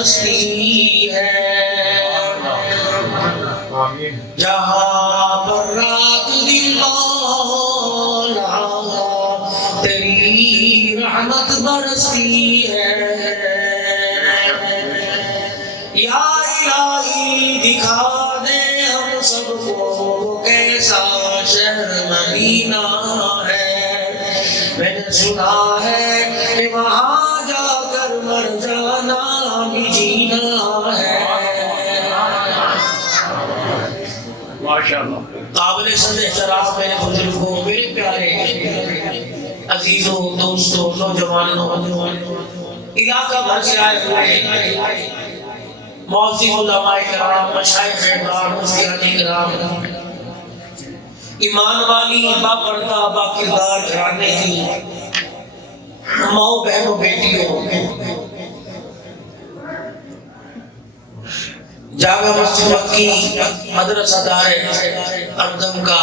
بستی ہے، جہاں پر رات دن مولا تیری رحمت برستی ہے، یا الہی دکھا دے ہم سب کو کیسا شہر مدینہ ہے، میں نے سنا ہے کہ وہاں جا کر مر جانا بھی جینا ہے۔ قابل صد احترام میرے بزرگوں، میرے پیارے عزیزوں، دوستوں، نوجوانوں، علاقہ بھر سے آئے ہوئے معزز علماء کرام، مشائخ احباب، مفتیان کرام، ایمان والی باپردہ باکردار گھرانے کی ماؤں بہنوں بیٹیوں، جامع مسجد مکی مدرسہ دار اردم کا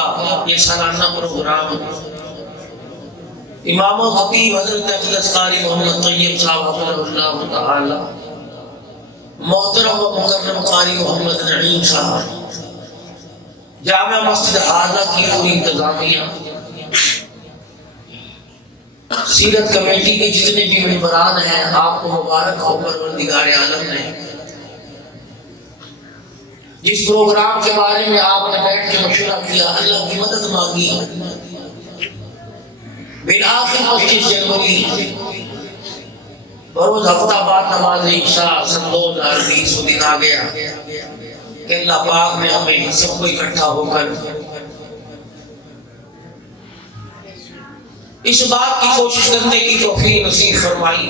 یہ سالانہ پروگرام امام و خطیب حضرت اقدس قاری محمد طیب صاحب حفظہ اللہ تعالی، محترم و مکرم قاری محمد نعیم صاحب، جامع مسجد حاضہ کی پوری انتظامیہ، سیرت کمیٹی کے جتنے بھی ممبران ہیں، آپ کو مبارک ہو پروردگار عالم نے جس پروگرام کے بارے میں آپ نے بیٹھ کے مشورہ کیا، اللہ کی مدد مانگی، بالآخر 25 جنوری بروز ہفتہ بعد نماز عشاء سن 2020 دن آ گیا کہ اللہ پاک نے ہمیں سب کو اکٹھا ہو کر اس بات کی کوشش کرنے کی توفیق نصیب فرمائی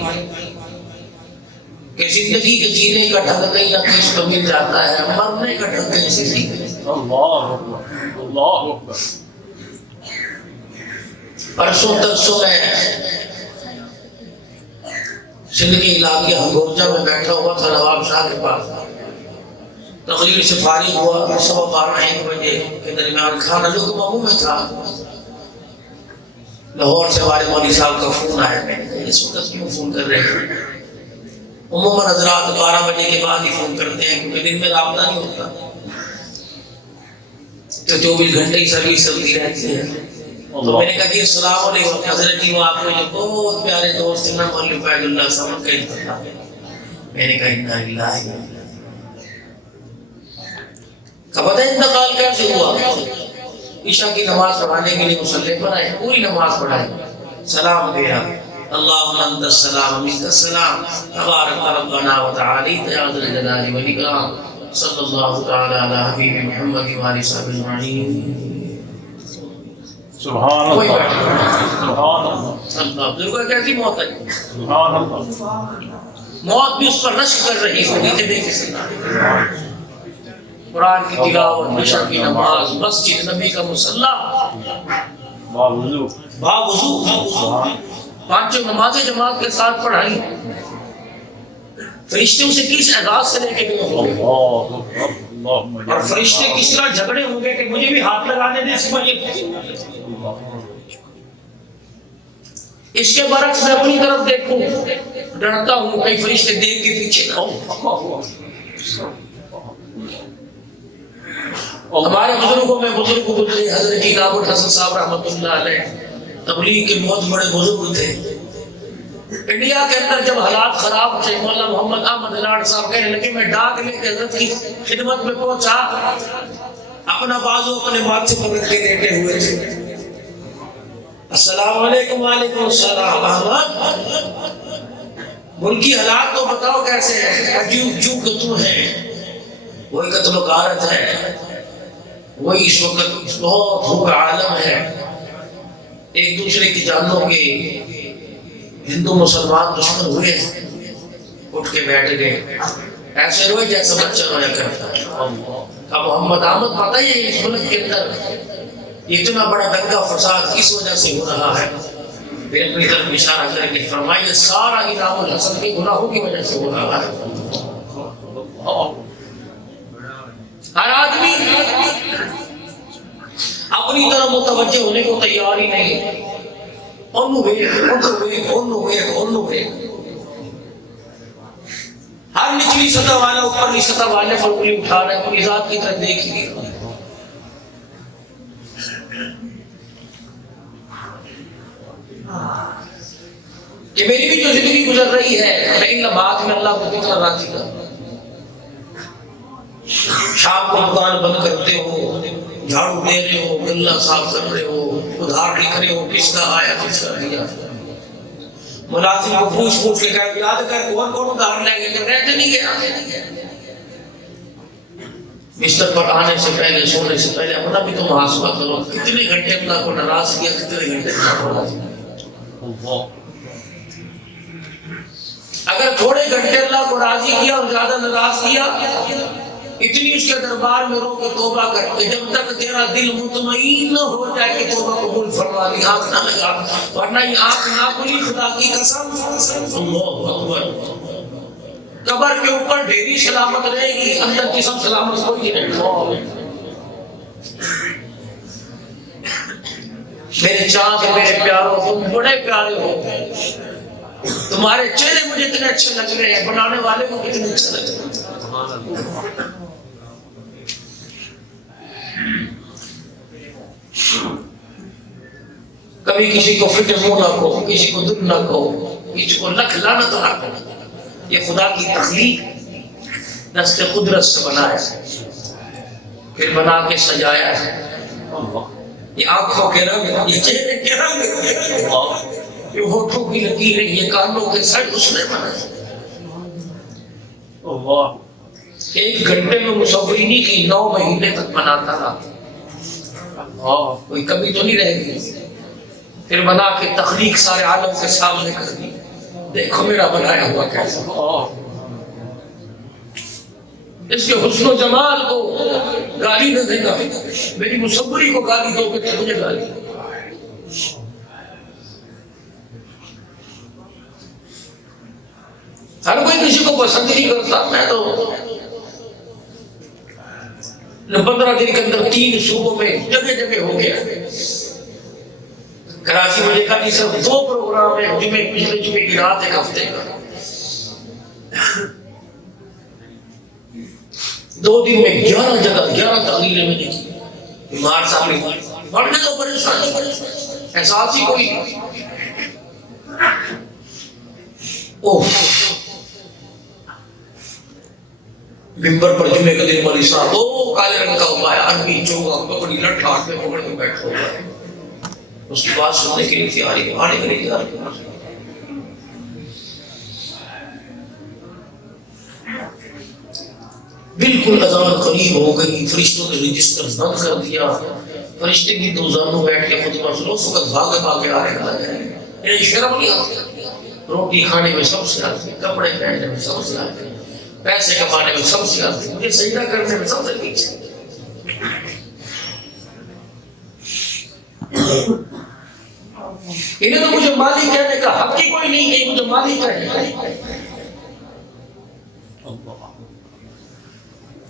کہ زندگی کے جینے کا ڈھنگ کہیں نہ کہیں تو مل جاتا ہے، مرنے کا ڈھنگ کہیں سے سیکھے۔ اللہ اکبر۔ پرسوں ترسوں میں زندگی علاقے ہنگورجہ میں بیٹھا ہوا تھا نواب شاہ کے پاس، تقریر سے فارغ ہوا 12:15 بجے کے درمیان، کھانا جو کہ ماموں میں تھا، لاہور سے ہمارے مولوی صاحب کا فون آیا، میں نے کہا اس وقت کیوں فون کر رہے ہیں؟ عموماً حضرات 12 بجے کے بعد ہی فون کرتے ہیں کیونکہ دن میں رابطہ نہیں ہوتا، تو 24 گھنٹے کی سروس چلتی رہتی ہے۔ تو میں نے کہا جی السلام علیکم حضرت جی، وہ آپ کے جو بہت پیارے دوست ہیں نا مولوی فیض اللہ صاحب کا انتقال ہے۔ میں نے کہا انا للہ کا پتہ انتقال کیسے ہوا؟ عشاء کی نماز پڑھانے کے لیے مصلی پر آئے، پوری نماز پڑھائی، سلام دیا، اللہم انت السلام منک السلام تبارک ربنا وتعالیت یا ذا الجلال والاکرام، صلی اللہ تعالی علی حبیب محمد و آلہ وصحبہ اجمعین۔ سبحان اللہ، سبحان اللہ، اللہ بزرگوں کیسی موت ہے، سبحان اللہ، موت بھی اس پر رشک کر رہی ہوگی کہ دیکھ کسی قرآن کی تلاوت، عشاء کی نماز، مسجد نبی کا مصلی، باوضو، باوضو، پانچوں نمازیں جماعت کے ساتھ پڑھائی، فرشتے اسے کس اعزاز سے لے کے گئے ہوں گے، اور فرشتے کس طرح جھگڑے ہوں گے کہ مجھے بھی ہاتھ لگانے دے سپاہی۔ اس کے برعکس میں اپنی طرف دیکھوں ڈرتا ہوں کئی فرشتے دیکھ کے پیچھے نہ ہوں۔ ہمارے بزرگوں میں بزرگ گزرے حضرت جی ناب الحسن صاحب رحمۃ اللہ علیہ تبلیغ کے بہت بڑے بزرگ تھے۔ انڈیا کے اندر جب حالات خراب تھے، مولانا محمد احمد لاڈ صاحب کہنے لگے میں ڈاک لے کے حضرت کی خدمت میں پہنچا، اپنا بازو اپنے ماتھے پر رکھ کے لیٹے ہوئے تھے، السلام علیکم، وعلیکم السلام، احمد ملکی حالات تو بتاؤ کیسے ہیں؟ عجوب جو کتو ہے، وہی قتل و غارت ہے، وہی اس وقت بہت بھوک عالم ہے، ایک دوسرے کی جانوں کے ہندو مسلمان دشمن ہوئے ہیں، اٹھ کے بیٹھ گئے، ایسے روئے جیسا بچہ رویا کرتا ہے۔ اب محمد احمد پتہ ہی ہے اس ملک کے اندر اتنا بڑا دنگا فساد کس وجہ سے ہو رہا ہے، پھر اپنی طرف اشارہ کر کے فرمائیے سارا انعام الحسن کے گناہوں کی وجہ سے ہو رہا ہے۔ ہر آدمی اپنی طرف متوجہ ہونے کو تیار ہی نہیں، ہر نچلی سطح والا اوپرلی سطح والے پر انگلی اٹھا رہا ہے، اپنی ذات کی طرف دیکھ لیا. کہ میری بھی جو زندگی گزر رہی ہے میں ان لمحات میں اللہ کو کتنا راضی کروں. شام کو دکان بند کرتے ہو، جھاڑو دے رہے ہو، گلا صاف کر رہے ہو، ادھار لکھ رہے ہو، کس کا آیا کس کا دیا. ملازم کو پوچھ کے کہا یاد کر کون کون ادھار لے گئے، رہتے نہیں گیا. بستر پر آنے سے پہلے سونے سے پہلے اپنا بھی تو محاسبہ کرو، کتنے گھنٹے اللہ کو ناراض کیا، کتنے گھنٹے اللہ کو راضی کیا. اگر تھوڑے گھنٹے اللہ کو راضی کیا اور زیادہ ناراض کیا، اتنی اس کے دربار میں رو کے توبہ کر کے جب تک تیرا دل مطمئن نہ ہو جائے کہ توبہ قبول فرما لی، آنکھ نہ لگا، ورنہ یہ آنکھ نہ کھلی خدا کی قسم. اللہ اکبر. قبر کے اوپر ڈھیری سلامت رہے گی، اندر کی سب سلامت کوئی نہیں رہے گا. میرے چاند میرے پیاروں، تم بڑے پیارے ہو، تمہارے چہرے مجھے اتنے اچھے لگ رہے ہیں، بنانے والے کو کتنے اچھے لگ رہے ہیں. کبھی کسی کو فٹ منہ نہ کہو، کسی کو دل نہ کہو، کسی کو لکھ لعنت نہ کہو. یہ خدا کی تخلیق دست قدرت سے بنایا ہے، پھر بنا کے سجایا ہے. یہ آنکھوں کے رنگ، یہ چہرے کے رنگ، یہ ہونٹوں کی لکیریں، یہ کانوں کے سر اس نے بنائے. ایک گھنٹے میں مصوری نہیں کی، 9 مہینے تک بناتا رہا. کوئی کمی تو نہیں رہ گئی. پھر بنا کے تخلیق سارے عالم کے سامنے کر دی، دیکھو میرا بنایا ہوا کیسا. اس کے حسن و جمال کو گالی نہ دینا، میری مصوری کو گالی دو گے تو مجھے گالی. ہر کوئی کسی کو پسند نہیں کرتا. میں تو 15 دن کے اندر 3 صوبوں میں جگہ جگہ ہو گیا. کراچی میں دیکھا کہ صرف 2 پروگرام ہیں، جمعے پچھلے جمعے کی رات ایک ہفتے کا. 2 دن میں 11 جگہ 11 تقریریں میں دیکھی. بیمار صاحب نے پڑھنے تو پریشان، احساس ہی کوئی نہیں. ممبر پر جمعے کے دن مولوی صاحب وہ کالے رنگ کا ابایا، عربی چوگا پکڑی لٹھا ہاتھ میں پکڑ کے بیٹھا ہوا ہے. اس کی بات سننے کے لیے تیاری آنے کے لیے تیاری. بالکل اذان قریب ہو گئی، فرشتوں نے رجسٹر بند کر دیا. فرشتے کی 2 زانوں بیٹھ کے خطبہ سنو، اس وقت بھاگے آ رہے ہیں. انہیں شرم نہیں آتی. روٹی کھانے میں سب سے آتی، کپڑے پہننے میں سب سے آتی، پیسے کمانے میں سب سے آتی، مجھے سجدہ کرنے میں سب سے پیچھے. انہیں تو مجھے مالک کہنے کا حق ہی کوئی نہیں کہ مجھے مالک کہے.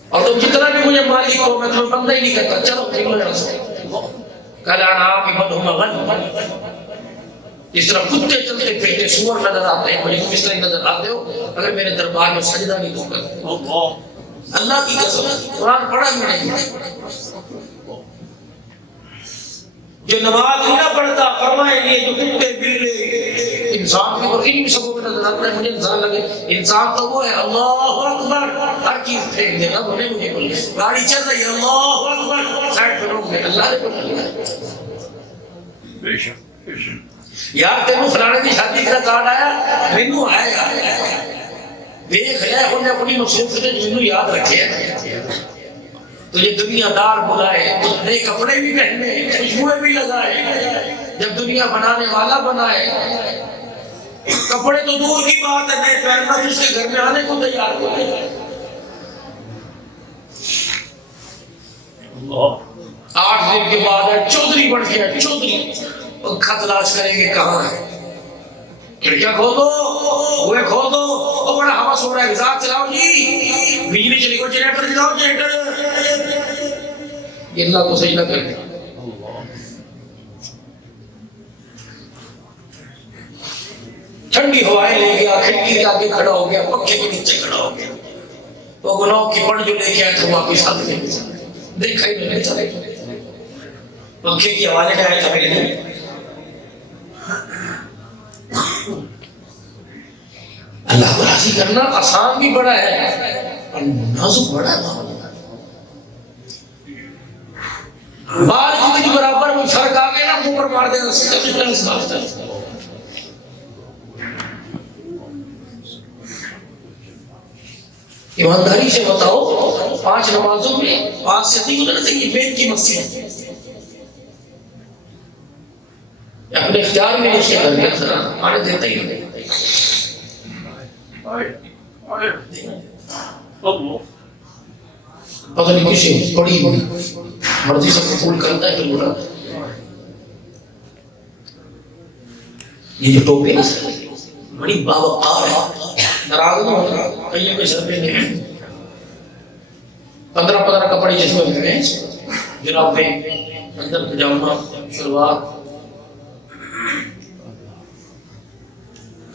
اور تم جتنا بھی مجھے مالک ہو میں تمہیں بندہ ہی نہیں کرتا. چلو نکلو یہاں سے. کلا نام بدھم غن، جس طرح کتے چلتے پھرتے سور نظر آتے ہیں، مجھے تم اس طرح نظر آتے ہو اگر میرے دربار میں سجدہ نہیں دوں گا. اللہ کی قسم قرآن پڑھا میں نہیں. جو نماز نہ پڑھتا فرمائے یہ جو کتے بلے انسان کے اوپر ان سبوں میں نظر آتا ہے. مجھے انسان لگے انسان تو وہ ہے اللہ اکبر، ہر چیز پھینک دینا. مجھے بولے گاڑی چل رہی ہے اللہ اکبر، سائڈ پہ روک دے. اللہ نے بولا یار تینوں فلانے کی شادی کا کارڈ آیا، مینوں آیا یار دیکھ لے. انہیں اپنی مصروفیت مینوں یاد رکھے. تجھے دنیا دار بلائے، نئے کپڑے بھی پہنے، خوشبوئیں بھی لگائے، جب دنیا بنانے والا بنائے. کپڑے تو دور کی بات ہے، نئے پہننا اس کے گھر میں آنے کو تیار ہو. 8 دن کے بعد ہے چودھری بن گیا. چودھری پنکھا تلاش کریں گے کہاں ہے. کھڑکیاں کھول دو، ہوئے کھول دو. وہ بڑا ہوا سو رہا ہے، گزار چلاؤ جی، بجلی چلی کو جنریٹر چلاؤ جنریٹر. یہ اللہ کو سجدہ کریں. ٹھنڈی ہوائیں لے گیا، کھڑکی کے آگے کھڑا ہو گیا، پنکھے کے نیچے کھڑا ہو گیا. وہ گناہوں کی پڑ جو لے کے آئے تھے واپس آتے لے کے چلے، دیکھا ہی نہیں چلے، پنکھے کی آوازیں کا آئے تھا میرے لیے۔ اللہ کو راضی کرنا آسان بھی بڑا ہے اور نازک بڑا ہے۔ بال جتنی برابر میں فرق آ گیا نا اوپر مار دینا اس بات ہے۔ ایمانداری سے بتاؤ 5 نمازوں میں 5 سے نہیں گزرنا چاہیے، بیت کی مسجد اپنے اختیار میں اس کے گھر کے اندر آنے دیتا ہی نہیں۔ پتہ نہیں کسی بڑی مرضی سے قبول کرتا ہے کہ برا۔ یہ جو ٹوپی نا بڑی باوقار ہے، ناراض نہ ہونا کہیں پہ سر پہ نہیں، 15 کپڑے جس میں ہیں جرابیں، اندر پجامہ، شلوار،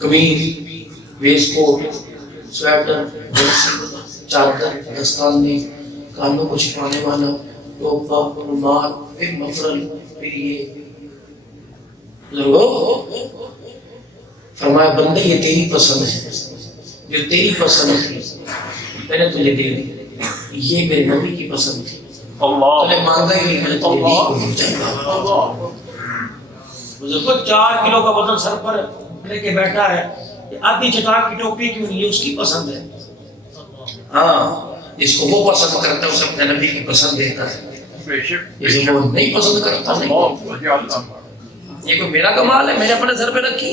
قمیض، ویسٹ کوٹ، سویٹر، چادر، دستانے، کانوں کو چھپانے والا، ٹوپا، رومال، پھر مفرل، پھر یہ لوگوں فرمایا بندے یہ تیری پسند ہے، جو تیری پسند ہے میں نے تجھے دے دی، یہ میرے نبی کی پسند تھی، تجھے مانگا ہی نہیں میں نے تجھے دی۔ بزرگوں 4 کلو کا وزن سر پر لے کے بیٹھا ہے، آدھی چٹار کی ٹوپی کیوں نہیں ہے، اس کی پسند ہے۔ ہاں جس کو وہ پسند کرتا ہے اسے اپنے نبی کی پسند دیتا ہے، جسے وہ نہیں پسند کرتا نہیں۔ یہ کوئی میرا کمال ہے، میں نے اپنے سر پہ رکھی۔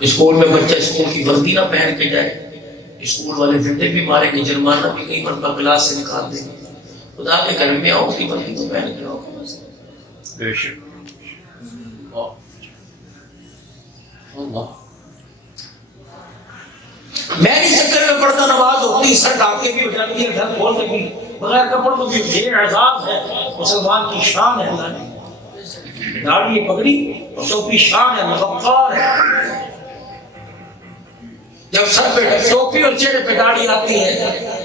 اسکول میں بچہ اسکول کی وردی نہ پہن کے جائے، اسکول والے ڈنڈے بھی ماریں گے، جرمانہ بھی کئی مرتبہ کلاس سے نکال دیں گے۔ خدا کے گھر میں آؤ، اس کی وردی کو پہن کے آؤ۔ میں نہیں چکر میں پڑھتا نماز ہوتی سر ڈھانپ کے بھی ہو جاتی ہے، گھر کھول کے بھی بغیر کپڑوں کو بھی، یہ اعزاز ہے مسلمان کی شان ہے۔ اللہ نے داڑھی پگڑی اور ٹوپی شان ہے، وقار ہے۔ جب سر پہ ٹوپی اور چہرے پہ داڑھی آتی ہے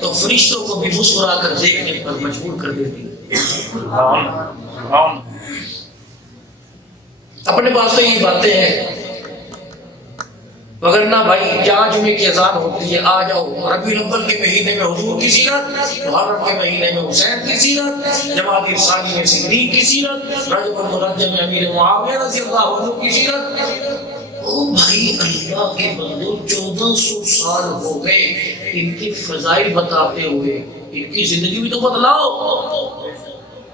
تو فرشتوں کو بھی مسکرا کر دیکھنے پر مجبور کر دیتی ہے۔ اپنے پاس تو یہ باتیں ہیں، وگرنہ بھائی جہاں جمعے کی اذان ہوتی ہے آ جاؤ، ربیع الاول کے مہینے میں حضور کی سیرت، محرم کے مہینے میں حسین کی سیرت، جمادی الثانی میں صدیق کی سیرت، رجب المرجب میں امیر معاویہ رضی اللہ عنہ کی سیرت۔ او بھائی اللہ کے بندو 1400 سال ہو گئے ان کی فضائل بتاتے ہوئے، ان کی زندگی بھی تو بدلاؤ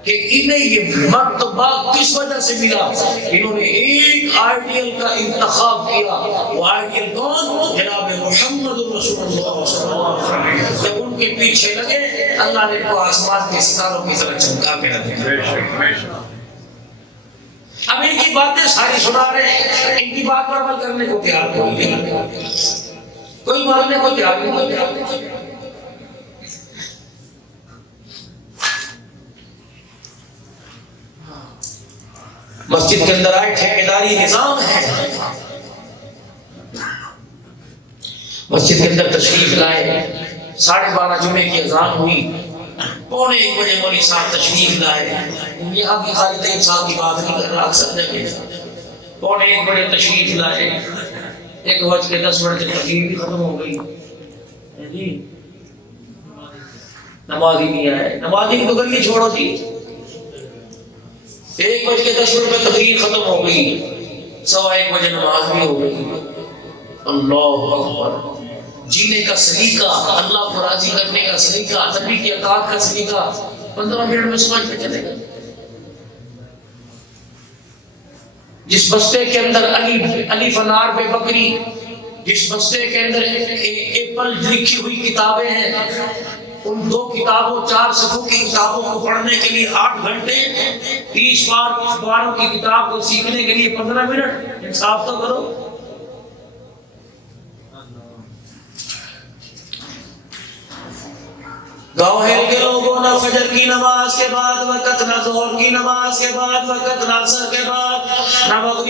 کہ انہیں یہ مرتبہ کس وجہ سے ملا۔ انہوں نے ایک آئیڈیل کا انتخاب کیا، وہ آئیڈیل کون؟ جناب محمد رسول اللہ صلی اللہ علیہ وسلم۔ جب ان کے پیچھے لگے اللہ نے کو آسمان کے ستاروں کی طرح چمکا کے رکھا۔ اب ان کی باتیں ساری سنا رہے ہیں، ان کی بات پر عمل کرنے کو تیار کوئی نہیں، کوئی ماننے کو تیار نہیں۔ مسجد کے اندر آئے، ٹھیکیداری نظام ہے، مسجد کے اندر تشریف لائے، 12:30 جمعے کی اذان ہوئی، 1:45 بجے مولوی صاحب تشریف لائے۔ یہاں کی خالد طیب صاحب کی بات نہیں کر رہا، اکثر جگہ 1:45 بجے تشریف لائے، 1:10 تقریر بھی ختم ہو گئی جی، نمازی نہیں آئے، نمازی کی تو گلی چھوڑو جی، 1:10 پہ تقریر ختم ہو گئی، 1:15 بجے نماز بھی ہو گئی۔ اللہ اکبر، جینے کا سلیقہ، اللہ کو راضی کرنے کا سلیقہ، نبی کی اطاعت کا سلیقہ 15 منٹ میں سمجھ پہ چلے گا۔ جس بستے کے اندر الف انار پہ بکری، جس بستے کے اندر ایپل لکھی ہوئی کتابیں ہیں، ان 2 کتابوں 4 صفحوں کی کتابوں کو پڑھنے کے لیے 8 گھنٹے، 30 باروں کی کتاب کو سیکھنے کے لیے 15 منٹ، انصاف تو کرو۔ گاؤں ہیل کے لوگوں نہ فجر کی نماز کے بعد وقت، نہ ظہر کی نماز کے بعد وقت، نہ عصر کے بعد، نہ مغرب